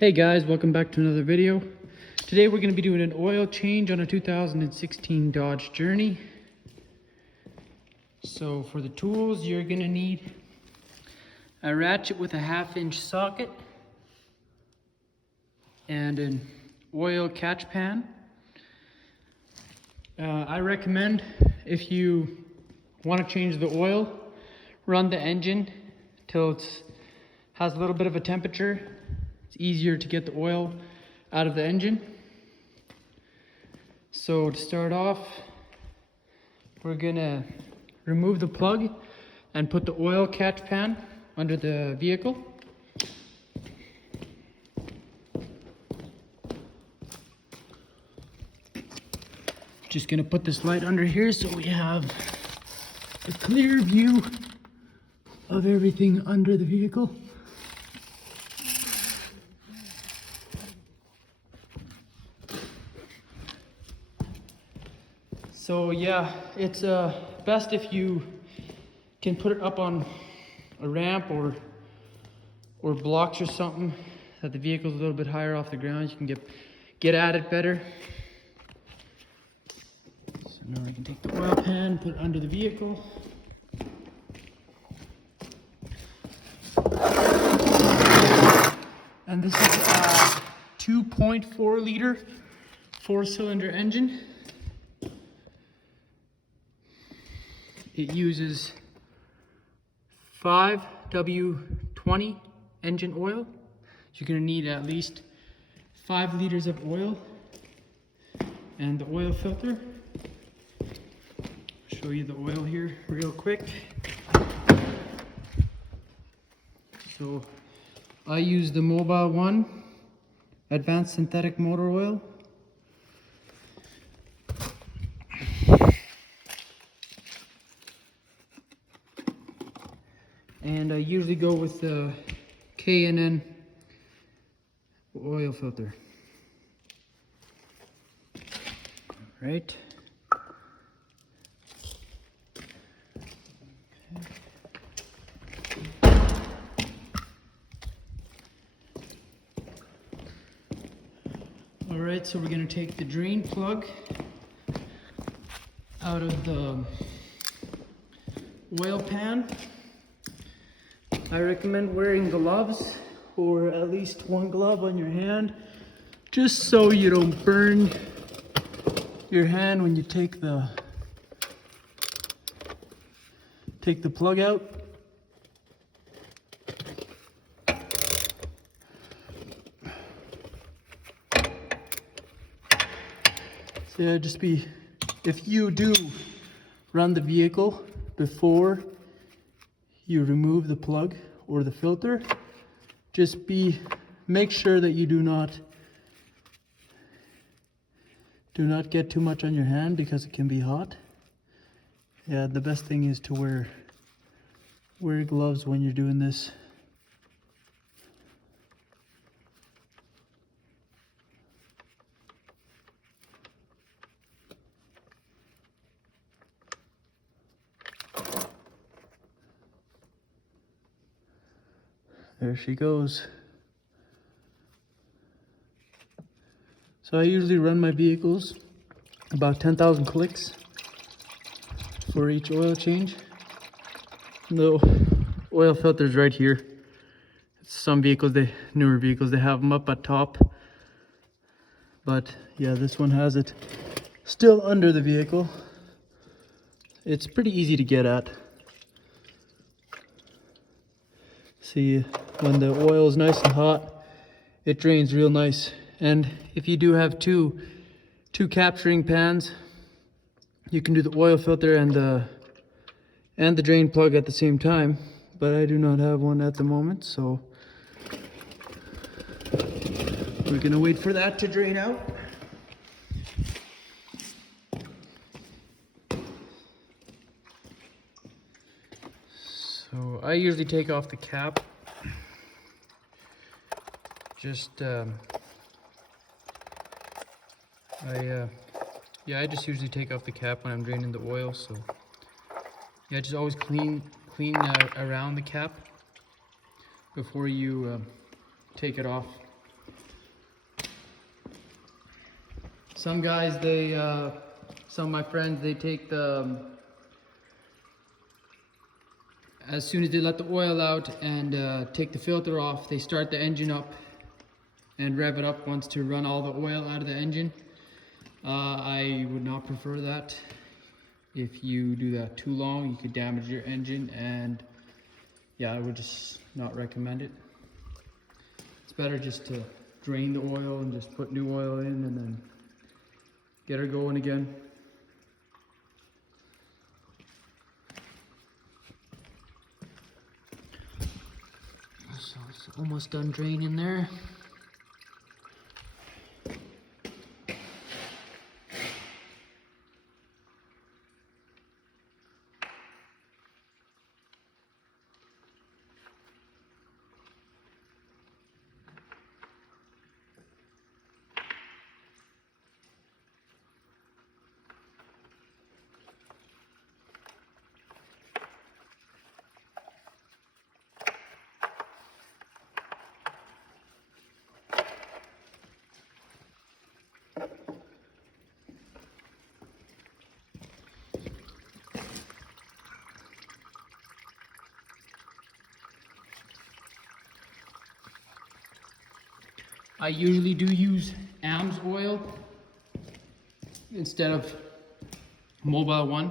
Hey guys, welcome back to another video. Today we're going to be doing an oil change on a 2016 Dodge Journey. So for the tools, you're going to need a ratchet with a 1/2-inch socket and an oil catch pan. I recommend, if you want to change the oil, run the engine till it has a little bit of a temperature. It's easier to get the oil out of the engine. So to start off, we're gonna remove the plug and put the oil catch pan under the vehicle. Just gonna put this light under here so we have a clear view of everything under the vehicle. So yeah, it's best if you can put it up on a ramp or blocks or something, that the vehicle's a little bit higher off the ground. You can get at it better. So now I can take the oil pan, put it under the vehicle. And this is a 2.4 liter 4-cylinder engine. It uses 5W20 engine oil. So you're gonna need at least 5 liters of oil and the oil filter. I'll show you the oil here real quick. So I use the Mobil 1 Advanced Synthetic Motor Oil. And I usually go with the K&N oil filter. All right. All right, so we're going to take the drain plug out of the oil pan. I recommend wearing gloves, or at least one glove on your hand, just so you don't burn your hand when you take the plug out. So yeah, if you do run the vehicle before you remove the plug or the filter, make sure that you do not get too much on your hand, because it can be hot. Yeah, the best thing is to wear gloves when you're doing this. There she goes. So I usually run my vehicles about 10,000 clicks for each oil change. The oil filter's right here. Some vehicles, newer vehicles, they have them up at top. But yeah, this one has it still under the vehicle. It's pretty easy to get at. See, when the oil is nice and hot, it drains real nice. And if you do have two capturing pans, you can do the oil filter and the drain plug at the same time. But I do not have one at the moment, so we're gonna wait for that to drain out. So I usually take off the cap. I just usually take off the cap when I'm draining the oil. So yeah, just always clean around the cap before you take it off. Some guys, some of my friends, they take as soon as they let the oil out and take the filter off, they start the engine up and rev it up once to run all the oil out of the engine. I would not prefer that. If you do that too long, you could damage your engine, and yeah, I would just not recommend it. It's better just to drain the oil and just put new oil in and then get her going again. So it's almost done draining there. I usually do use AMS oil instead of Mobil 1.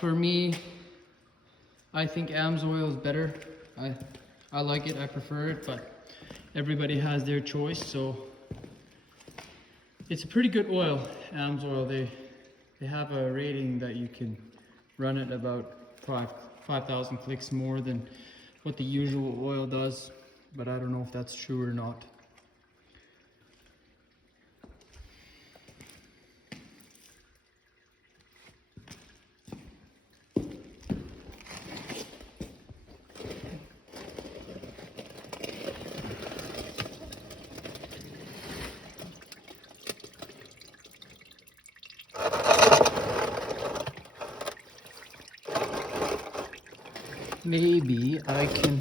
For me, I think AMS oil is better. I like it, I prefer it, but everybody has their choice. So it's a pretty good oil, AMS oil. They have a rating that you can run it about 5,000 clicks more than what the usual oil does. But I don't know if that's true or not. Maybe I can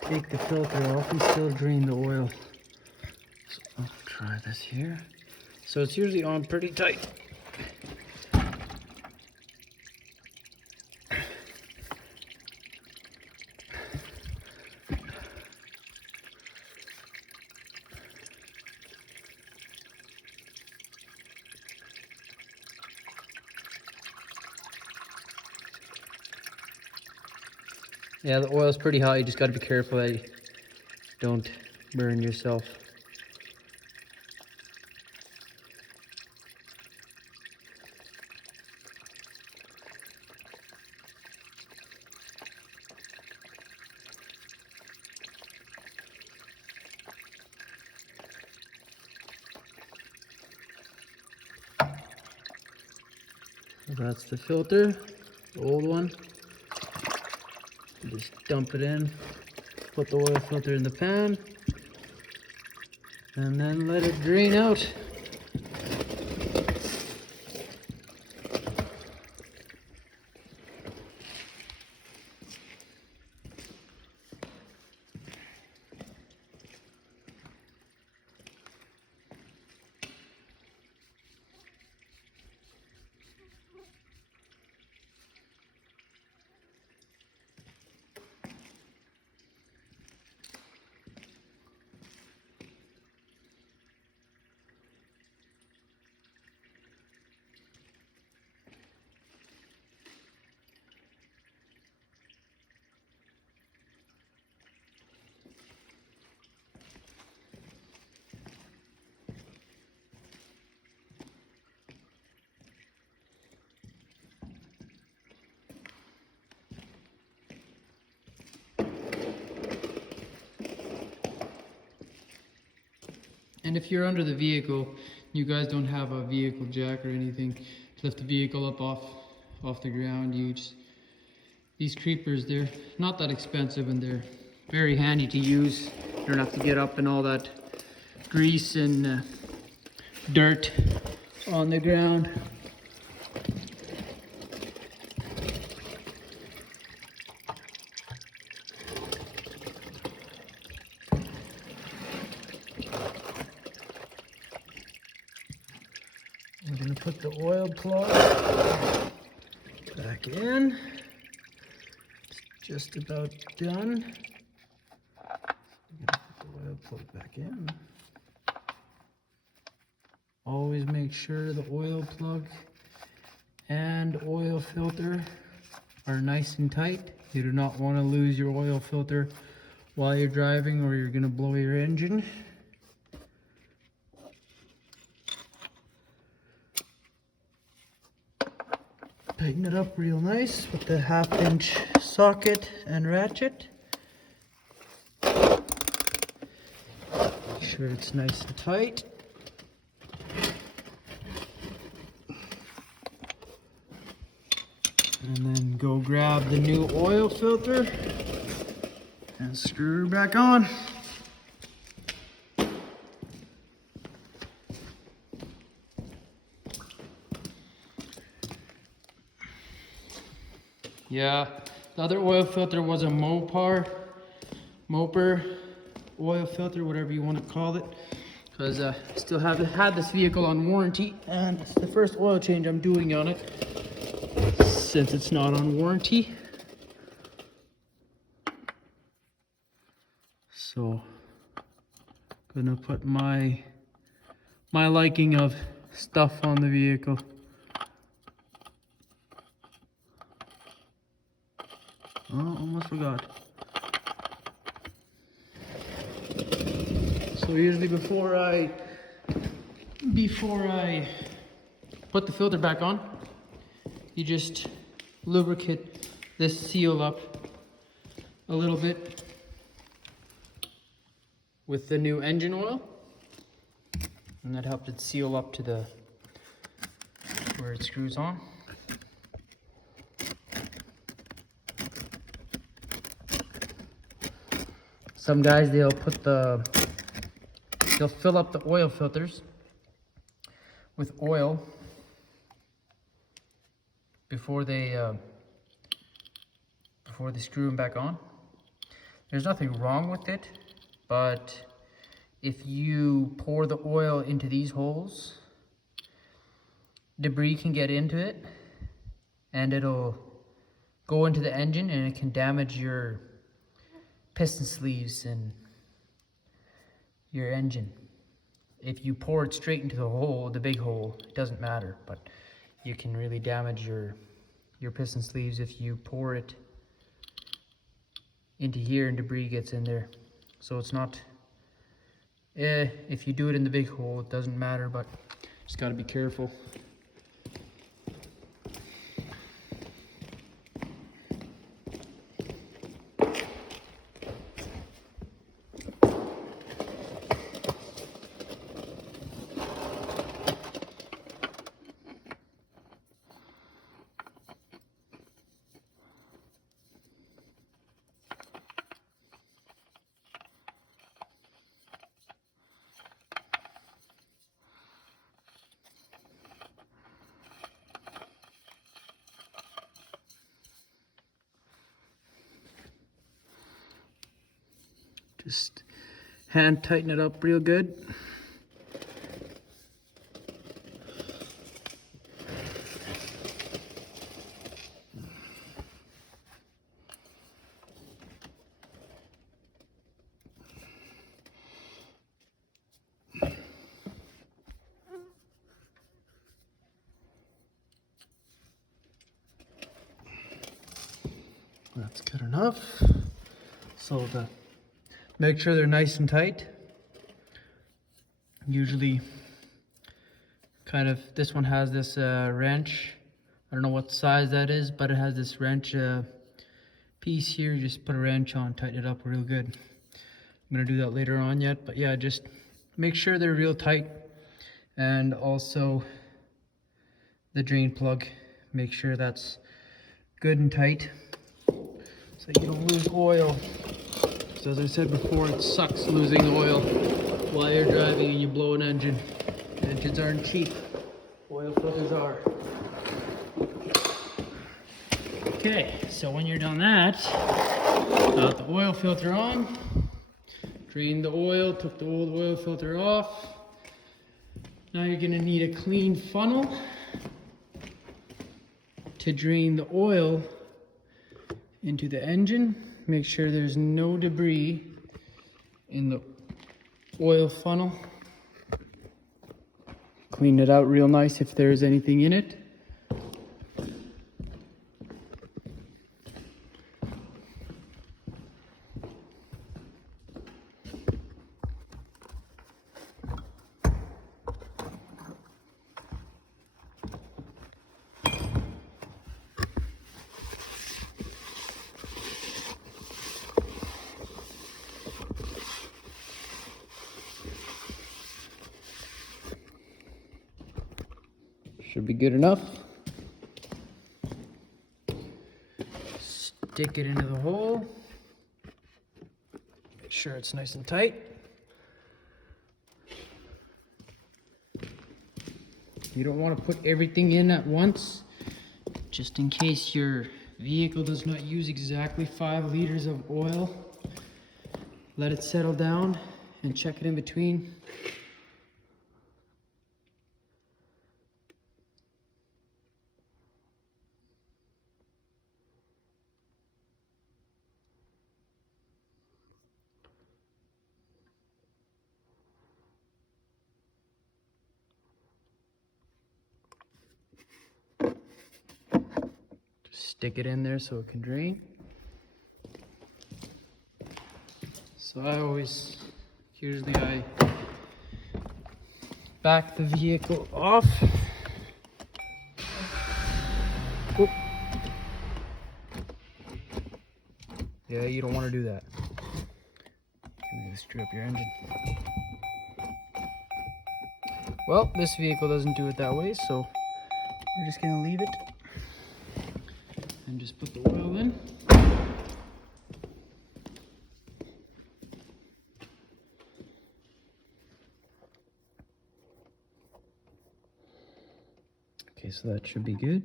take the filter off and still drain the oil. So I'll try this here. So it's usually on pretty tight. Yeah, the oil's pretty hot. You just got to be careful that you don't burn yourself. That's the filter, the old one. You just dump it in, put the oil filter in the pan, and then let it drain out. And if you're under the vehicle, you guys don't have a vehicle jack or anything to lift the vehicle up off the ground, these creepers, they're not that expensive and they're very handy to use. You don't have to get up in all that grease and dirt on the ground. put the oil plug back in. It's just about done. Put the oil plug back in. Always make sure the oil plug and oil filter are nice and tight. You do not want to lose your oil filter while you're driving, or you're going to blow your engine. Tighten it up real nice with the 1/2-inch socket and ratchet. Make sure it's nice and tight. And then go grab the new oil filter and screw back on. Yeah, the other oil filter was a Moper oil filter, whatever you want to call it, because I still had this vehicle on warranty, and it's the first oil change I'm doing on it since it's not on warranty. So gonna put my liking of stuff on the vehicle. Oh, almost forgot. So usually before I put the filter back on, you just lubricate this seal up a little bit with the new engine oil, and that helps it seal up to the where it screws on. Some guys, they'll fill up the oil filters with oil before they screw them back on. There's nothing wrong with it, but if you pour the oil into these holes, debris can get into it and it'll go into the engine, and it can damage your piston sleeves and your engine. If you pour it straight into the hole, the big hole, it doesn't matter, but you can really damage your piston sleeves if you pour it into here and debris gets in there. So it's not, if you do it in the big hole, it doesn't matter, but just got to be careful. Just hand tighten it up real good. That's good enough. So make sure they're nice and tight. Usually, this one has this wrench. I don't know what size that is, but it has this wrench piece here. You just put a wrench on, tighten it up real good. I'm gonna do that later on yet, but yeah, just make sure they're real tight. And also the drain plug, make sure that's good and tight so you don't lose oil. So as I said before, it sucks losing oil while you're driving and you blow an engine. Engines aren't cheap. Oil filters are. Okay, so when you're done that, got the oil filter on, drained the oil, took the old oil filter off. Now you're gonna need a clean funnel. to drain the oil into the engine. Make sure there's no debris in the oil funnel. Clean it out real nice if there's anything in it. Should be good enough. Stick it into the hole. Make sure it's nice and tight. You don't want to put everything in at once, just in case your vehicle does not use exactly 5 liters of oil. Let it settle down and check it in between. Stick it in there so it can drain. So usually I back the vehicle off. Whoop. Yeah, you don't want to do that. Can you screw up your engine? Well, this vehicle doesn't do it that way, so we're just gonna leave it and just put the oil in. Okay, so that should be good.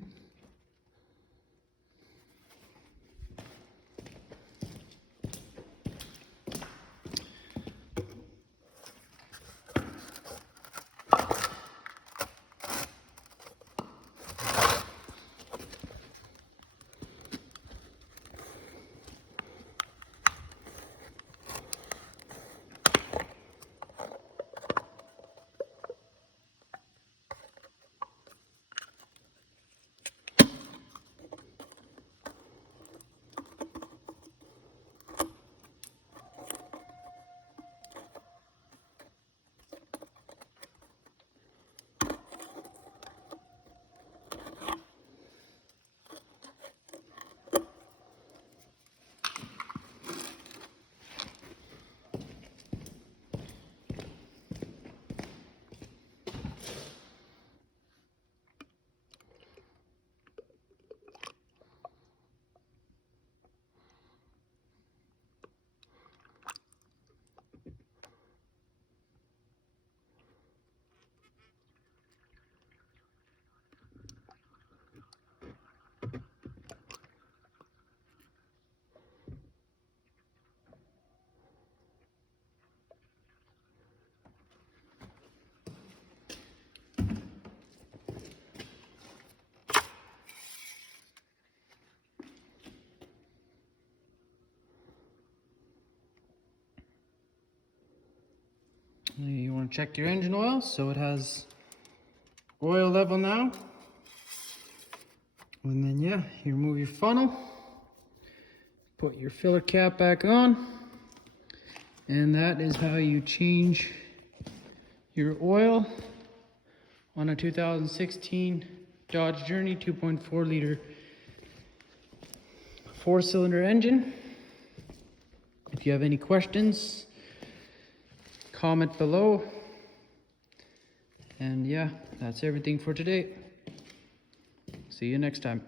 You want to check your engine oil, so it has oil level now. And then yeah, you remove your funnel, put your filler cap back on, and that is how you change your oil on a 2016 Dodge Journey 2.4 liter 4-cylinder engine. If you have any questions, comment below. And yeah, that's everything for today. See you next time.